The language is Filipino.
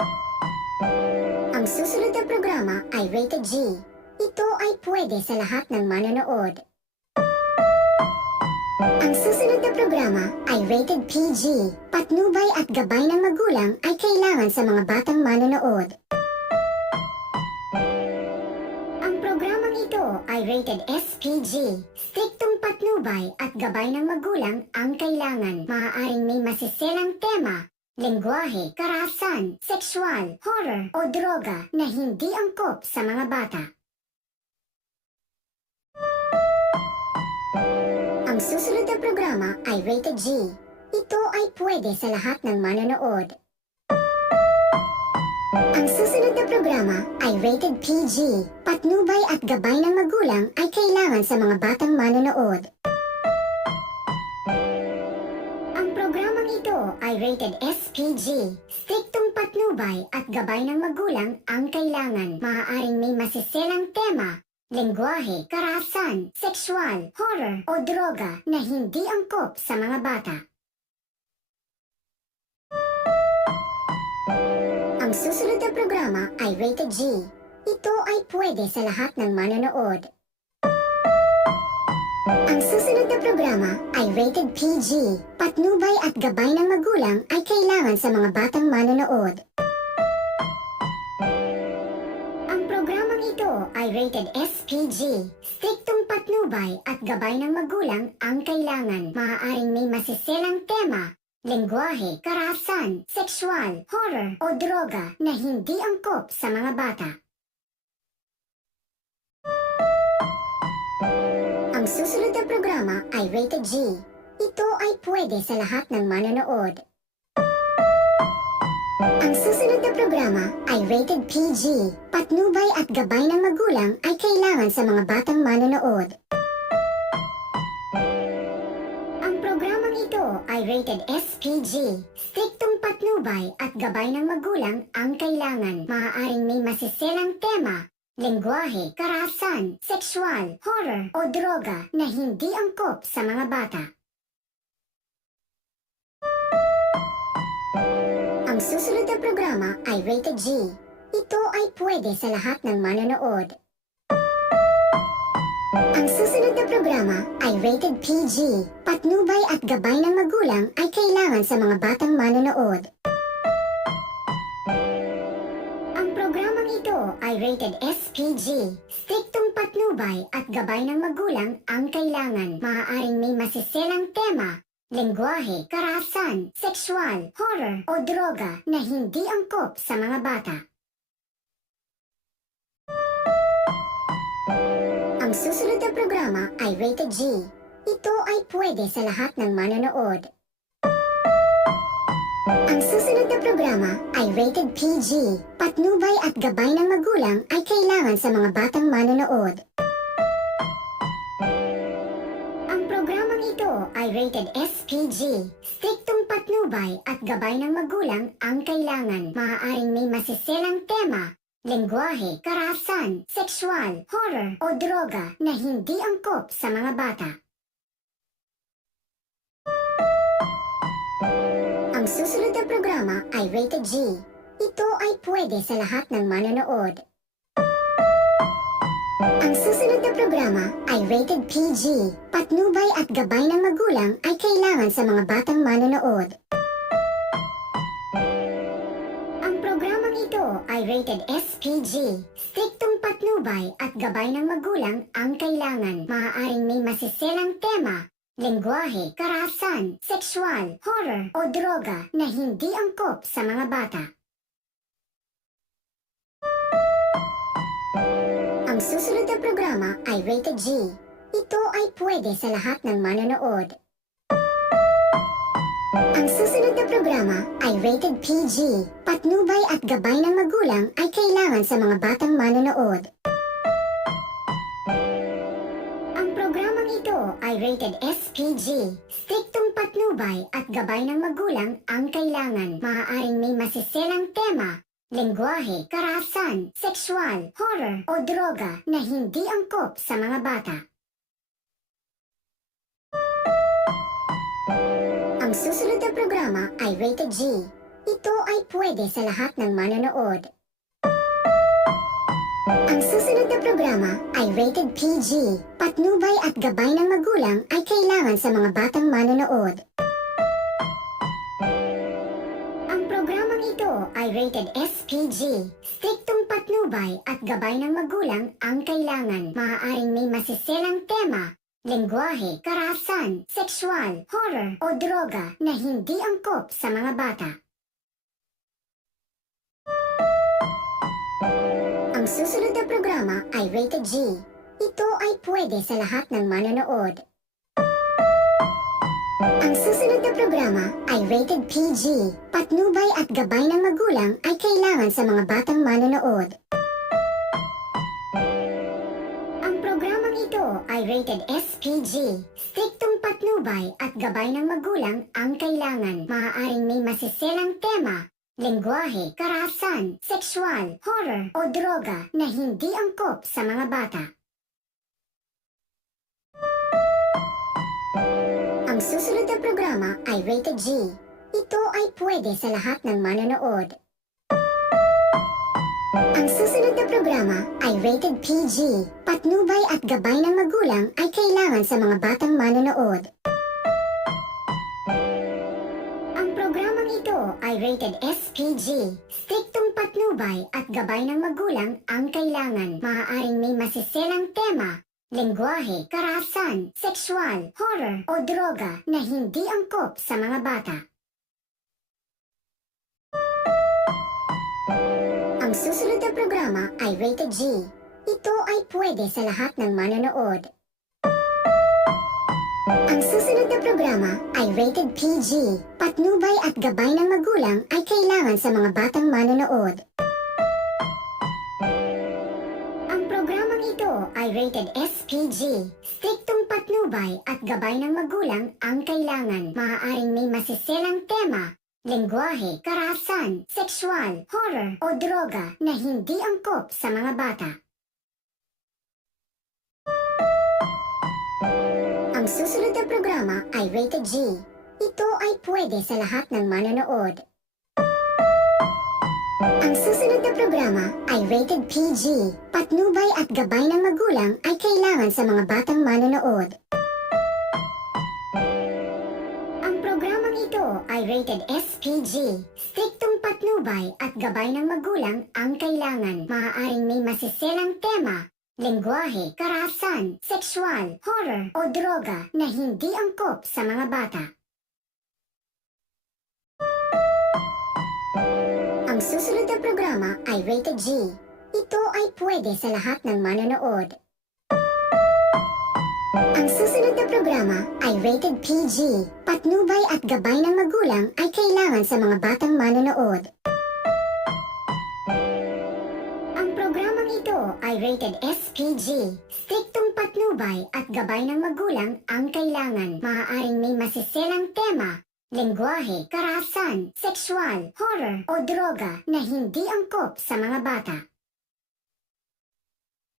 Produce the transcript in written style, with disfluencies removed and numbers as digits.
Ang susunod na programa ay rated G. Ito ay pwede sa lahat ng manonood. Ang susunod na programa ay rated PG. Patnubay at gabay ng magulang ay kailangan sa mga batang manonood. Ang programang ito ay rated SPG. Striktong patnubay at gabay ng magulang ang kailangan. Maaaring may masiselang tema, lengguwahe, karahasan, sexual, horror o droga na hindi angkop sa mga bata. Ang susunod na programa ay rated G. Ito ay pwede sa lahat ng manonood. Ang susunod na programa ay rated PG. Patnubay at gabay ng magulang ay kailangan sa mga batang manonood. Ang programang ito ay rated SPG. Striktong patnubay at gabay ng magulang ang kailangan. Maaaring may masiselang tema, lengguwahe, karahasan, sexual, horror o droga na hindi angkop sa mga bata. Ang susunod na programa ay rated G. Ito ay pwede sa lahat ng manonood. Ang susunod na programa ay rated PG. Patnubay at gabay ng magulang ay kailangan sa mga batang manonood. Ang programang ito ay rated SPG. Striktong patnubay at gabay ng magulang ang kailangan. Maaaring may masiselang tema, lengguwahe, karahasan, sexual, horror o droga na hindi angkop sa mga bata. Ang susunod na programa ay rated G. Ito ay pwede sa lahat ng manonood. Ang susunod na programa ay rated PG. Patnubay at gabay ng magulang ay kailangan sa mga batang manonood. Ang programang ito ay rated SPG. Striktong patnubay at gabay ng magulang ang kailangan. Maaaring may masiselang tema, lengguwahe, karahasan, sexual, horror o droga na hindi angkop sa mga bata. Ang susunod na programa ay rated G. Ito ay pwede sa lahat ng manonood. Ang susunod na programa ay rated PG. Patnubay at gabay ng magulang ay kailangan sa mga batang manonood. Ang programang ito ay rated SPG. Striktong patnubay at gabay ng magulang ang kailangan. Maaaring may masiselang tema, lengguwahe, karahasan, sexual, horror o droga na hindi angkop sa mga bata. Ang susunod na programa ay rated G. Ito ay pwede sa lahat ng manonood. Ang susunod na programa ay rated PG. Patnubay at gabay ng magulang ay kailangan sa mga batang manonood. Ang programang ito ay rated SPG. Striktong patnubay at gabay ng magulang ang kailangan. Maaaring may masiselang tema, lengguwahe, karahasan, sexual, horror o droga na hindi angkop sa mga bata. Ang susunod na programa ay rated G. Ito ay pwede sa lahat ng manonood. Ang susunod na programa ay rated PG. Patnubay at gabay ng magulang ay kailangan sa mga batang manonood. Ang programang ito ay rated SPG. Striktong patnubay at gabay ng magulang ang kailangan. Maaaring may masiselang tema, lengguwahe, karahasan, sexual, horror o droga na hindi angkop sa mga bata. Ang susunod na programa ay rated G. Ito ay pwede sa lahat ng manonood. Ang susunod na programa ay rated PG. Patnubay at gabay ng magulang ay kailangan sa mga batang manonood. Ang programang ito ay rated SPG. Striktong patnubay at gabay ng magulang ang kailangan. Maaaring may masiselang tema, lengguwahe, karahasan, sexual, horror o droga na hindi angkop sa mga bata. Ang susunod na programa ay rated G. Ito ay pwede sa lahat ng manonood. Ang susunod na programa ay rated PG. Patnubay at gabay ng magulang ay kailangan sa mga batang manonood. Ang programang ito ay rated SPG. Striktong patnubay at gabay ng magulang ang kailangan. Maaaring may masiselang tema, lengguwahe, karahasan, sexual, horror o droga na hindi angkop sa mga bata. Ang susunod na programa ay rated G. Ito ay pwede sa lahat ng manonood. Ang susunod na programa ay rated PG. Patnubay at gabay ng magulang ay kailangan sa mga batang manonood. Ang programang ito ay rated SPG. Striktong patnubay at gabay ng magulang ang kailangan. Maaaring may masiselang tema, lengguwahe, karahasan, sexual, horror o droga na hindi angkop sa mga bata. Ang susunod na programa ay rated G. Ito ay pwede sa lahat ng manonood. Ang susunod na programa ay rated PG. Patnubay at gabay ng magulang ay kailangan sa mga batang manonood. Ang programang ito ay rated SPG. Striktong patnubay at gabay ng magulang ang kailangan. Maaaring may masiselang tema, lengguwahe, karahasan, sexual, horror o droga na hindi angkop sa mga bata. Ang susunod na programa ay rated G. Ito ay pwede sa lahat ng manonood. Ang susunod na programa ay rated PG. Patnubay at gabay ng magulang ay kailangan sa mga batang manonood. Ang programang ito ay rated SPG. Striktong patnubay at gabay ng magulang ang kailangan. Maaaring may masiselang tema, lengguwahe, karahasan, sexual, horror o droga na hindi angkop sa mga bata. Ang susunod na programa ay rated G. Ito ay pwede sa lahat ng manonood. Ang susunod na programa ay rated PG. Patnubay at gabay ng magulang ay kailangan sa mga batang manonood. Ang programang ito ay rated SPG. Striktong patnubay at gabay ng magulang ang kailangan. Maaaring may masiselang tema, lengguwahe, karahasan, sexual, horror o droga na hindi angkop sa mga bata. Ang susunod na programa ay rated G. Ito ay pwede sa lahat ng manonood. Ang susunod na programa ay rated PG. Patnubay at gabay ng magulang ay kailangan sa mga batang manonood. Ang programang ito ay rated SPG. Striktong patnubay at gabay ng magulang ang kailangan. Maaaring may masiselang tema, lengguwahe, karahasan, sexual, horror o droga na hindi angkop sa mga bata.